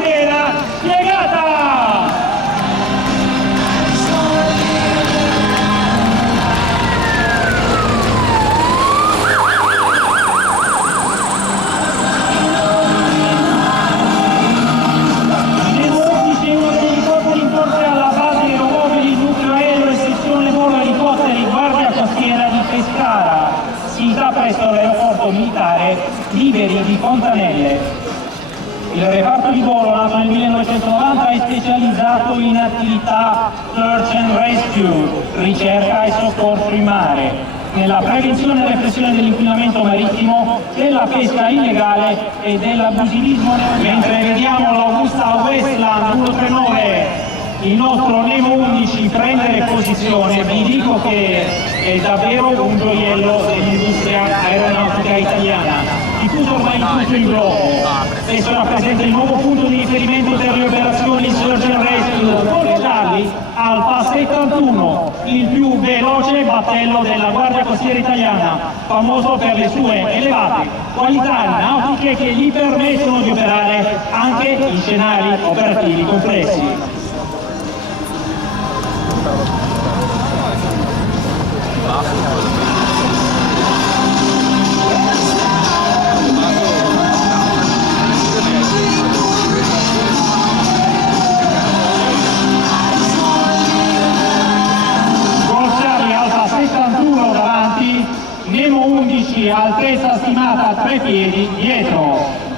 sirena spiegata! Presso l'aeroporto militare Liberi di Fontanelle. Il reparto di volo, nato nel 1990, è specializzato in attività Search and Rescue, ricerca e soccorso in mare, nella prevenzione e repressione dell'inquinamento marittimo, della pesca illegale e dell'abusivismo neonato. Mentre vediamo l'Augusta Westland 139, il nostro Nemo 11 prendere posizione, vi dico che è davvero un gioiello dell'industria aeronautica italiana, diffuso ormai in tutto il globo. Esso rappresenta il nuovo punto di riferimento per le operazioni Search and Rescue, portarli Alfa 71, il più veloce battello della Guardia Costiera Italiana, famoso per le sue elevate qualità nautiche che gli permettono di operare anche in scenari operativi complessi. Corsair Alfa 71 davanti, Nemo 11 altezza stimata 3 piedi dietro.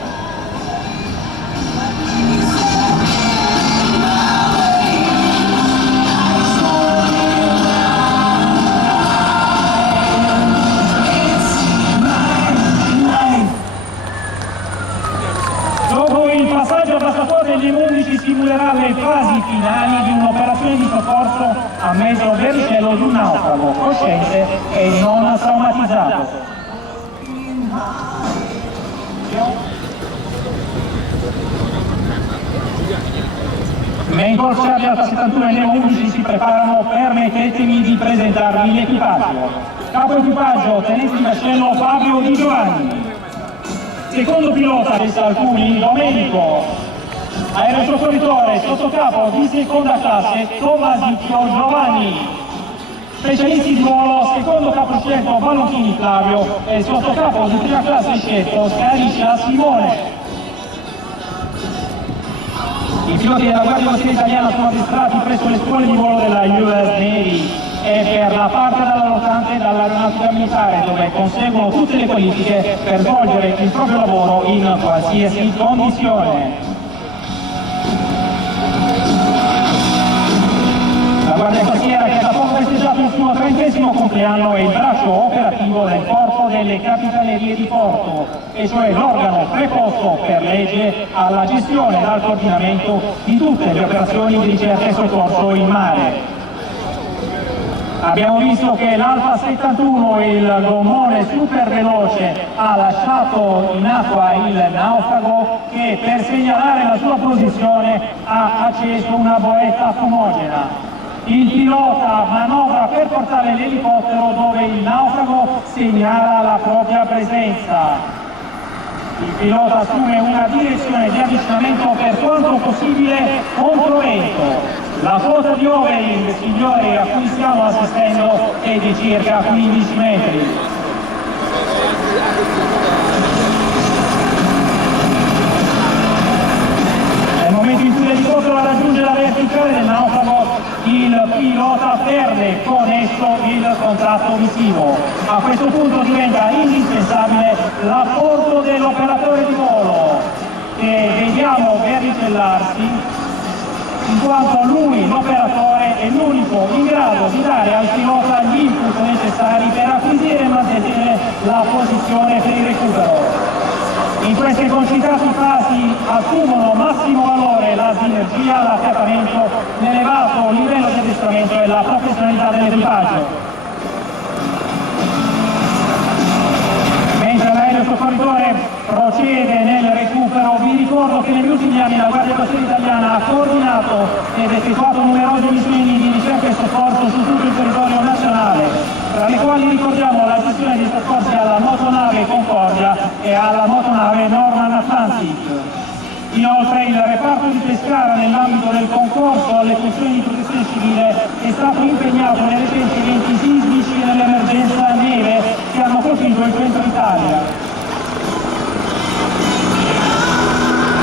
Il Nemo 11 simulerà le fasi finali di un'operazione di soccorso a mezzo verricello di un naufrago, cosciente e non traumatizzato. Mentre Corsair Alfa 71 e Nemo 11 si preparano, permettetemi di presentarvi l'equipaggio. Capo equipaggio, tenente di vascello Fabio Di Giovanni. Secondo pilota del Salcuni, Domenico. Aerosoccorritore sottocapo di seconda classe Tomasicchio Giovanni. Specialisti di volo secondo capo scelto Valentini Flavio e sottocapo di prima classe scelto Scariscia Simone. I piloti della Guardia Costiera Italiana sono addestrati presso le scuole di volo della US Navy e per la parte della lottante dall'aeronautica militare, dove conseguono tutte le qualifiche per svolgere il proprio lavoro in qualsiasi condizione. La Guardia Costiera, che da poco festeggiato il suo 30° compleanno, è il braccio operativo del Corpo delle Capitanerie di Porto, e cioè l'organo preposto per legge alla gestione e al coordinamento di tutte le operazioni di ricerca e soccorso in mare. Abbiamo visto che l'Alfa 71, il gommone super veloce, ha lasciato in acqua il naufrago che per segnalare la sua posizione ha acceso una boetta fumogena. Il pilota manovra per portare l'elicottero dove il naufrago segnala la propria presenza. Il pilota assume una direzione di avvicinamento per quanto possibile controvento. La quota di overing, signori, a cui stiamo assistendo è di circa 15 metri. Nel momento in cui l'elicottero raggiunge la verticale del naufrago, il pilota perde con esso il contatto visivo. A questo punto diventa indispensabile l'apporto dell'operatore di volo, che vediamo verricellarsi, in quanto lui, l'operatore, è l'unico in grado di dare al pilota gli input necessari per acquisire e mantenere la posizione per il recupero. In queste concitate fasi assumono massimo valore la sinergia, l'affiatamento, l'elevato livello di addestramento e la professionalità dell'equipaggio. Mentre l'aereo soccorritore procede nel recupero, vi ricordo che negli ultimi anni la Guardia Costiera Italiana ha coordinato ed effettuato numerose missioni di ricerca e soccorso su tutto il territorio nazionale, tra le quali ricordiamo la gestione dei soccorsi alla motonave Concordia e alla motonave Norman Atlantic. Inoltre il reparto di Pescara, nell'ambito del concorso alle funzioni di protezione civile, è stato impegnato nei recenti eventi sismici e nell'emergenza neve che hanno colpito il centro Italia.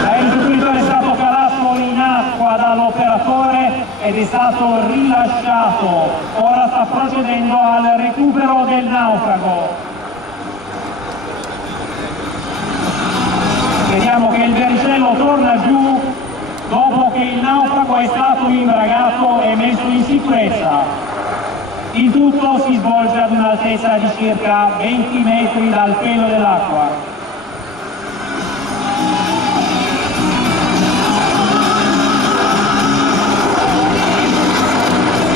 L'aerosoccorritore è stato calato in acqua dall'operatore ed è stato rilasciato. Ora sta procedendo al recupero del naufrago. Vediamo che il vericello torna giù dopo che il naufrago è stato imbragato e messo in sicurezza. Il tutto si svolge ad un'altezza di circa 20 metri dal pelo dell'acqua.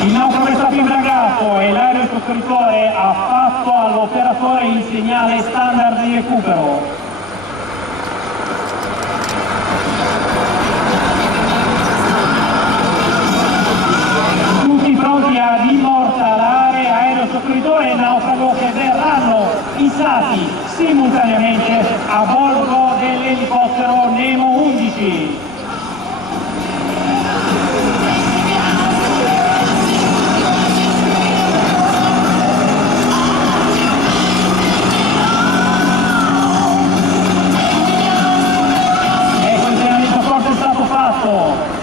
Il naufrago è stato imbragato e l'aerosoccorritore ha fatto all'operatore il segnale standard di recupero. Pronti ad immortalare aerosoccorritore e naufrago che verranno fissati simultaneamente a bordo dell'elicottero Nemo 11. Ecco, il treinamento forte è stato fatto.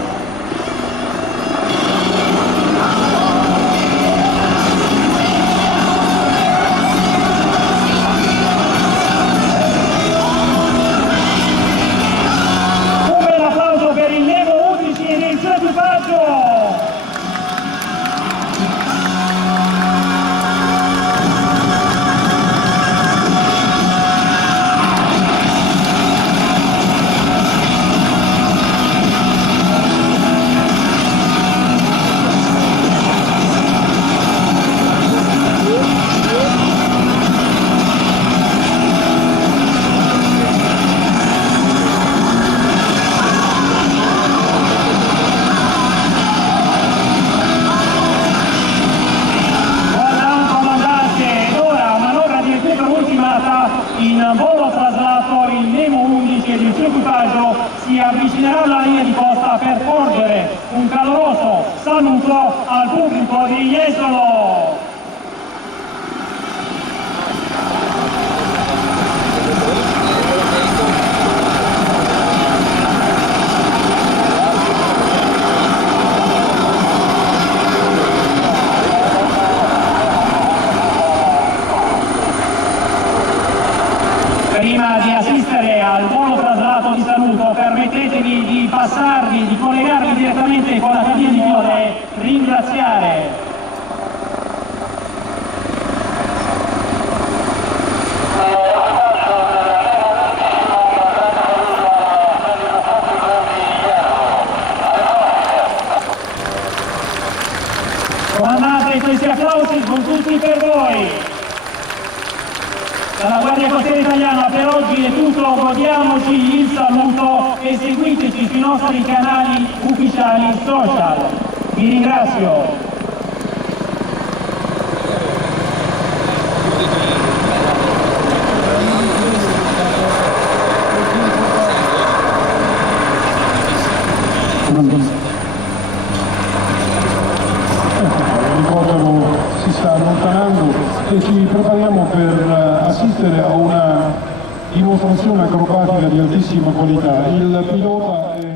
In volo traslato il Nemo 11 ed il suo equipaggio si avvicinerà alla linea di costa per porgere un caloroso saluto al pubblico di Jesolo. Prima di assistere al volo traslato di saluto, permettetemi di passarvi, di collegarvi direttamente con la cabina di pilota e ringraziare comandante. Questi applausi sono tutti per voi. Dalla Guardia Costiera Italiana per oggi è tutto, godiamoci il saluto e seguiteci sui nostri canali ufficiali social. Vi ringrazio. Si sta allontanando e ci prepariamo per assistere a una dimostrazione acrobatica di altissima qualità. Il pilota è